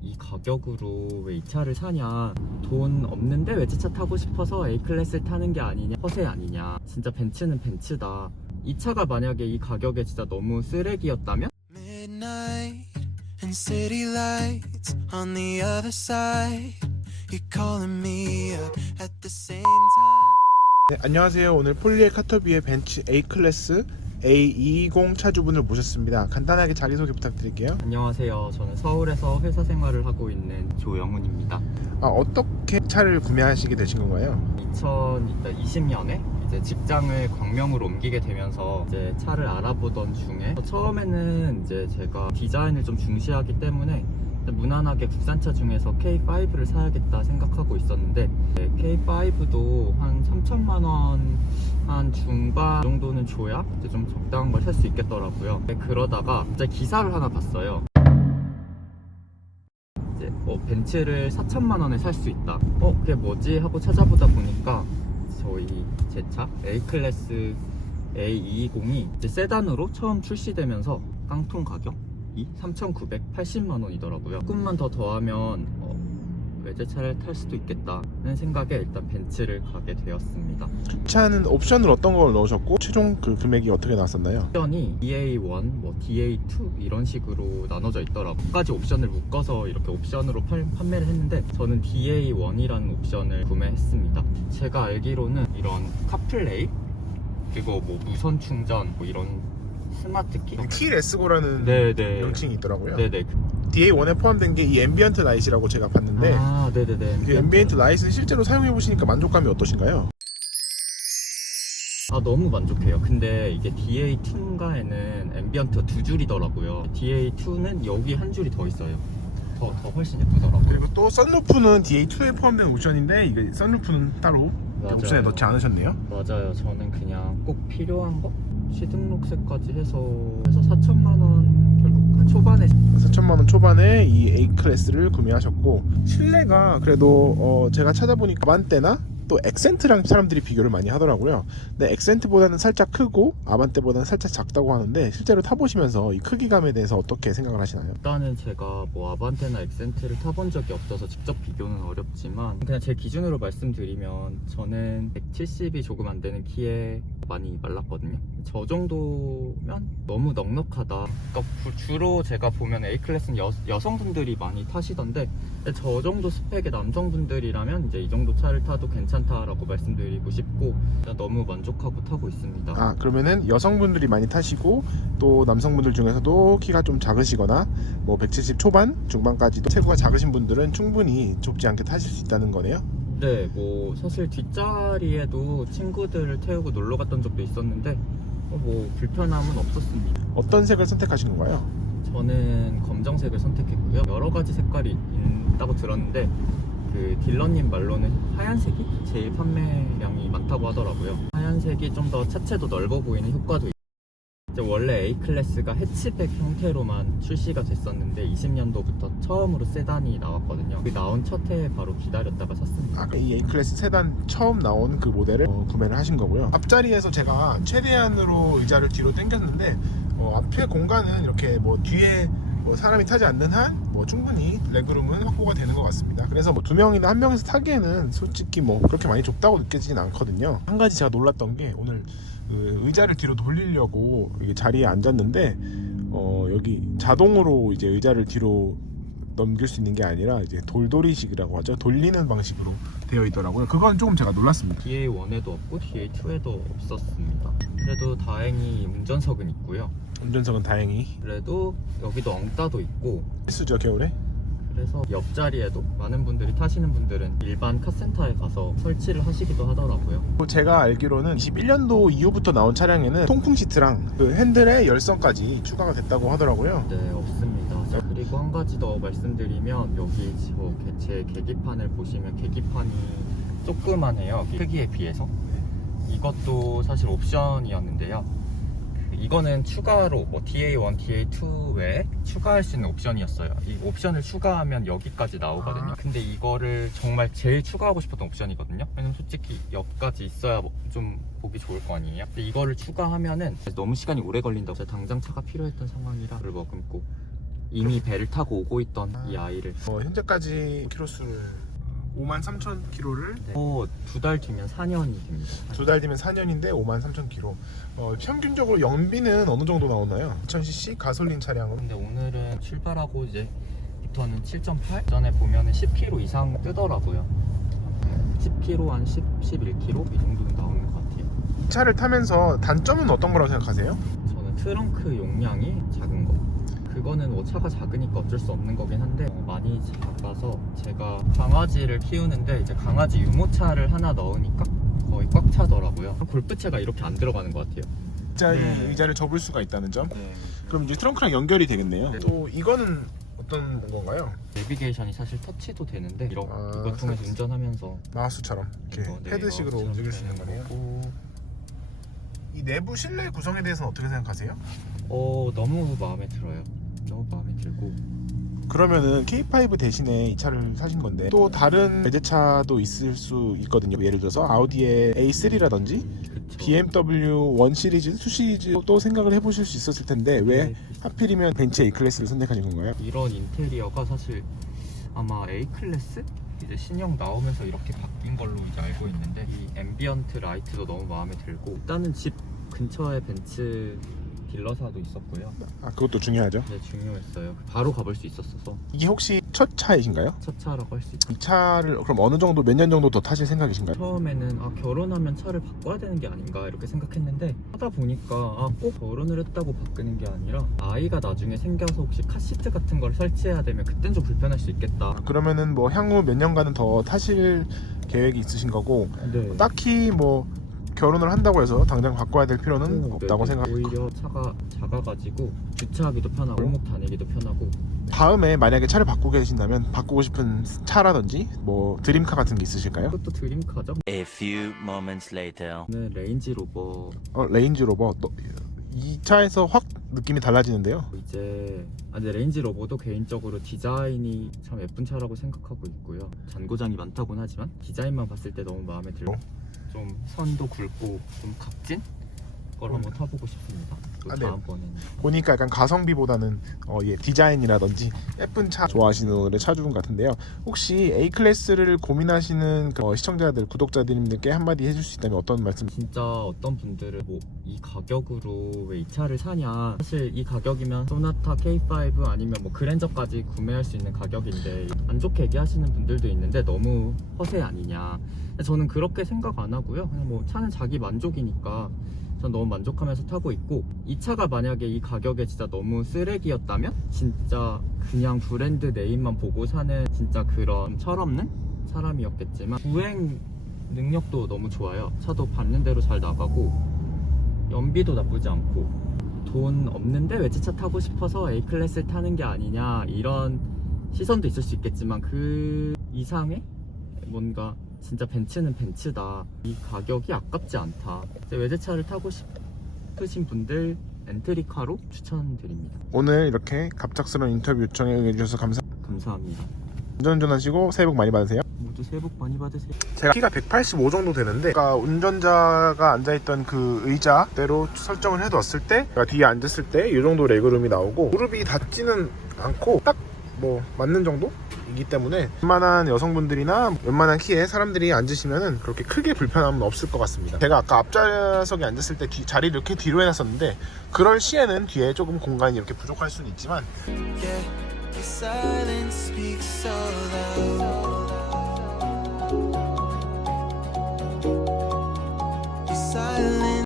이 가격으로 왜 이 차를 사냐, 돈 없는데 외제차 타고 싶어서 A클래스를 타는 게 아니냐, 허세 아니냐. 진짜 벤츠는 벤츠다. 이 차가 만약에 이 가격에 진짜 너무 쓰레기였다면 Midnight and city lights on the other side. You're calling me up at the same time. 네, 안녕하세요. 오늘 폴리에 카터비의 벤츠 A클래스 A220 차주분을 모셨습니다. 간단하게 자기소개 부탁드릴게요. 안녕하세요. 저는 서울에서 회사 생활을 하고 있는 조영훈입니다. 어떻게 차를 구매하시게 되신 건가요? 2020년에 이제 직장을 광명으로 옮기게 되면서 이제 차를 알아보던 중에 처음에는 이제 제가 디자인을 좀 중시하기 때문에 무난하게 국산차 중에서 K5를 사야겠다 생각하고 있었는데 K5도 한 3천만 원 한 중반 정도는 줘야 이제 좀 적당한 걸 살 수 있겠더라고요. 그러다가 이제 기사를 하나 봤어요. 이제 벤츠를 4천만 원에 살 수 있다. 그게 뭐지 하고 찾아보다 보니까 저희 제 차 A클래스 A220이 이제 세단으로 처음 출시되면서 깡통 가격이 3,980만 원이더라고요. 조금만 더 더하면 외제차를 탈 수도 있겠다는 생각에 일단 벤츠를 가게 되었습니다. 차는 옵션을 어떤 걸 넣으셨고 최종 그 금액이 어떻게 나왔었나요? 옵션이 DA1, DA2 이런 식으로 나눠져 있더라고요. 두 가지 옵션을 묶어서 이렇게 옵션으로 판매를 했는데 저는 DA1이라는 옵션을 구매했습니다. 제가 알기로는 이런 카플레이 그리고 무선 충전 이런 스마트키 TLS고라는 네네 명칭이 있더라고요. 네네 DA1에 포함된 게 이 앰비언트 라이트라고 제가 봤는데 네네네 그 앰비언트 라이트는 실제로 사용해 보시니까 만족감이 어떠신가요? 너무 만족해요. 근데 이게 DA2인가에는 앰비언트가 두 줄이더라고요. DA2는 여기 한 줄이 더 있어요. 더 훨씬 예쁘더라고요. 그리고 또 썬루프는 DA2에 포함된 옵션인데 이게 썬루프는 따로 맞아요. 옵션에 넣지 않으셨네요. 맞아요. 저는 그냥 꼭 필요한 거 취등록세까지 해서 4천만 원 결국 한 초반에 4천만 원 초반에 이 A클래스를 구매하셨고 실내가 그래도 제가 찾아보니까 아반떼나 또 엑센트랑 사람들이 비교를 많이 하더라고요. 근데 엑센트보다는 살짝 크고 아반떼보다는 살짝 작다고 하는데 실제로 타보시면서 이 크기감에 대해서 어떻게 생각을 하시나요? 일단은 제가 아반떼나 엑센트를 타본 적이 없어서 직접 비교는 어렵지만 그냥 제 기준으로 말씀드리면 저는 170이 조금 안 되는 키에 많이 말랐거든요. 저 정도면 너무 넉넉하다. 그러니까 주로 제가 보면 A클래스는 여성분들이 많이 타시던데 저 정도 스펙의 남성분들이라면 이제 이 정도 차를 타도 괜찮다라고 말씀드리고 싶고 너무 만족하고 타고 있습니다. 그러면은 여성분들이 많이 타시고 또 남성분들 중에서도 키가 좀 작으시거나 170 초반 중반까지도 체구가 작으신 분들은 충분히 좁지 않게 타실 수 있다는 거네요. 네, 사실 뒷자리에도 친구들을 태우고 놀러 갔던 적도 있었는데 불편함은 없었습니다. 어떤 색을 선택하신 건가요? 저는 검정색을 선택했고요. 여러 가지 색깔이 있다고 들었는데 그 딜러님 말로는 하얀색이 제일 판매량이 많다고 하더라고요. 하얀색이 좀 더 차체도 넓어 보이는 효과도 있고 원래 A클래스가 해치백 형태로만 출시가 됐었는데 20년도부터 처음으로 세단이 나왔거든요. 그 나온 첫 해에 바로 기다렸다가 샀습니다. 이 A클래스 세단 처음 나온 그 모델을 구매를 하신 거고요. 앞자리에서 제가 최대한으로 의자를 뒤로 당겼는데 앞에 공간은 이렇게 뒤에 사람이 타지 않는 한 충분히 레그룸은 확보가 되는 것 같습니다. 그래서 두 명이나 한 명에서 타기에는 솔직히 그렇게 많이 좁다고 느껴지진 않거든요. 한 가지 제가 놀랐던 게 오늘 의자를 뒤로 돌리려고 자리에 앉았는데 여기 자동으로 이제 의자를 뒤로 넘길 수 있는 게 아니라 이제 돌돌이식이라고 하죠. 돌리는 방식으로 되어 있더라고요. 그건 조금 제가 놀랐습니다. DA1에도 없고 DA2에도 없었습니다. 그래도 다행히 운전석은 있고요. 운전석은 다행히 그래도 여기도 엉따도 있고 필수죠, 겨울에. 그래서 옆자리에도 많은 분들이 타시는 분들은 일반 카센터에 가서 설치를 하시기도 하더라고요. 제가 알기로는 21년도 이후부터 나온 차량에는 통풍 시트랑 그 핸들의 열선까지 추가가 됐다고 하더라고요. 네, 없습니다. 그리고 한 가지 더 말씀드리면 여기 제 계기판을 보시면 계기판이 조그만해요. 크기에 비해서. 이것도 사실 옵션이었는데요. 이거는 추가로 DA1, DA2 외에 추가할 수 있는 옵션이었어요. 이 옵션을 추가하면 여기까지 나오거든요. 근데 이거를 정말 제일 추가하고 싶었던 옵션이거든요. 왜냐면 솔직히 여기까지 있어야 좀 보기 좋을 거 아니에요. 근데 이거를 추가하면은 너무 시간이 오래 걸린다고 제가 당장 차가 필요했던 상황이라 그걸 머금고 이미 배를 타고 오고 있던 이 아이를 현재까지 키로수를 53,000km를 2달 뒤면 4년이 됩니다. 2달 뒤면 4년인데 53,000km. 평균적으로 연비는 어느 정도 나오나요? 2000cc 가솔린 차량으로. 근데 오늘은 출발하고 이제부터는 7.8? 전에 보면은 10km 이상 뜨더라고요. 10km, 한 11km 이 정도는 나오는 것 같아요. 이 차를 타면서 단점은 어떤 거라고 생각하세요? 저는 트렁크 용량이 작은 거. 그거는 뭐 차가 작으니까 어쩔 수 없는 거긴 한데 많이 작아서 제가 강아지를 키우는데 이제 강아지 유모차를 하나 넣으니까 거의 꽉 차더라고요. 골프채가 이렇게 안 들어가는 것 같아요. 의자를 접을 수가 있다는 점. 네. 그럼 이제 트렁크랑 연결이 되겠네요. 네. 또 이거는 어떤 건가요? 내비게이션이 사실 터치도 되는데 이거 아, 통해서 운전하면서 마우스처럼 이렇게 이거, 네, 패드식으로 마우스처럼 움직일 수 있는 되는 거네요. 거고. 이 내부 실내 구성에 대해서는 어떻게 생각하세요? 너무 마음에 들어요. 너무 마음에 들고 그러면은 K5 대신에 이 차를 사신 건데 또 다른 외제차도 있을 수 있거든요. 예를 들어서 아우디의 A3라든지 그쵸. BMW 1 시리즈, 2 시리즈도 생각을 해보실 수 있었을 텐데 왜 네. 하필이면 벤츠 A클래스를 선택하신 건가요? 이런 인테리어가 사실 아마 A클래스? 이제 신형 나오면서 이렇게 바뀐 걸로 이제 알고 있는데 이 앰비언트 라이트도 너무 마음에 들고 일단은 집 근처에 벤츠 딜러사도 있었고요. 그것도 중요하죠. 네, 중요했어요. 바로 가볼 수 있었어서 이게 혹시 첫 차이신가요? 첫 차라고 할 수 있죠. 이 차를 그럼 어느 정도 몇 년 정도 더 타실 생각이신가요? 처음에는 결혼하면 차를 바꿔야 되는 게 아닌가 이렇게 생각했는데 하다 보니까 꼭 결혼을 했다고 바꾸는 게 아니라 아이가 나중에 생겨서 혹시 카시트 같은 걸 설치해야 되면 그땐 좀 불편할 수 있겠다. 그러면은 뭐 향후 몇 년간은 더 타실 계획이 있으신 거고 네. 딱히 뭐 결혼을 한다고 해서 당장 바꿔야 될 필요는 없다고 생각합니다. 오히려 차가 작아가지고 주차하기도 편하고 골목 다니기도 편하고. 다음에 만약에 차를 바꾸게 되신다면 바꾸고 싶은 차라든지 뭐 드림카 같은 게 있으실까요? 그것도 드림카죠. A few moments later. 는 레인지 로버 레인지로버 이 차에서 확 느낌이 달라지는데요. 이제 근데 레인지 로버도 개인적으로 디자인이 참 예쁜 차라고 생각하고 있고요. 잔고장이 많다고는 하지만 디자인만 봤을 때 너무 마음에 들고 좀 선도 굵고 좀 각진 걸 한번 타보고 싶습니다. 또 네. 다음번에는 보니까 약간 가성비보다는 디자인이라든지 예쁜 차 좋아하시는 오늘의 차주분 같은데요. 혹시 A클래스를 고민하시는 시청자들, 구독자님들께 한마디 해줄 수 있다면 어떤 말씀? 진짜 어떤 분들은 뭐 이 가격으로 왜 이 차를 사냐, 사실 이 가격이면 소나타 K5 아니면 뭐 그랜저까지 구매할 수 있는 가격인데 안 좋게 얘기하시는 분들도 있는데 너무 허세 아니냐. 저는 그렇게 생각 안 하고요. 그냥 뭐 차는 자기 만족이니까 전 너무 만족하면서 타고 있고, 이 차가 만약에 이 가격에 진짜 너무 쓰레기였다면 진짜 그냥 브랜드 네임만 보고 사는 진짜 그런 철없는 사람이었겠지만 주행 능력도 너무 좋아요. 차도 받는 대로 잘 나가고 연비도 나쁘지 않고 돈 없는데 외제차 타고 싶어서 A클래스를 타는 게 아니냐 이런 시선도 있을 수 있겠지만 그 이상의 뭔가 진짜 벤츠는 벤츠다, 이 가격이 아깝지 않다, 외제차를 타고 싶으신 분들 엔트리카로 추천드립니다. 오늘 이렇게 갑작스러운 인터뷰 요청해 주셔서 감사합니다. 운전 하시고 새해 복 많이 받으세요. 모두 새해 복 많이 받으세요. 제가 키가 185 정도 되는데 운전자가 앉아있던 그 의자대로 설정을 해뒀을 때 제가 뒤에 앉았을 때 이 정도 레그룸이 나오고 무릎이 닿지는 않고 딱 뭐 맞는 정도이기 때문에 웬만한 여성분들이나 웬만한 키에 사람들이 앉으시면은 그렇게 크게 불편함은 없을 것 같습니다. 제가 아까 앞좌석에 앉았을 때 자리를 이렇게 뒤로 해놨었는데 그럴 시에는 뒤에 조금 공간이 이렇게 부족할 수는 있지만 Yeah, your silence speaks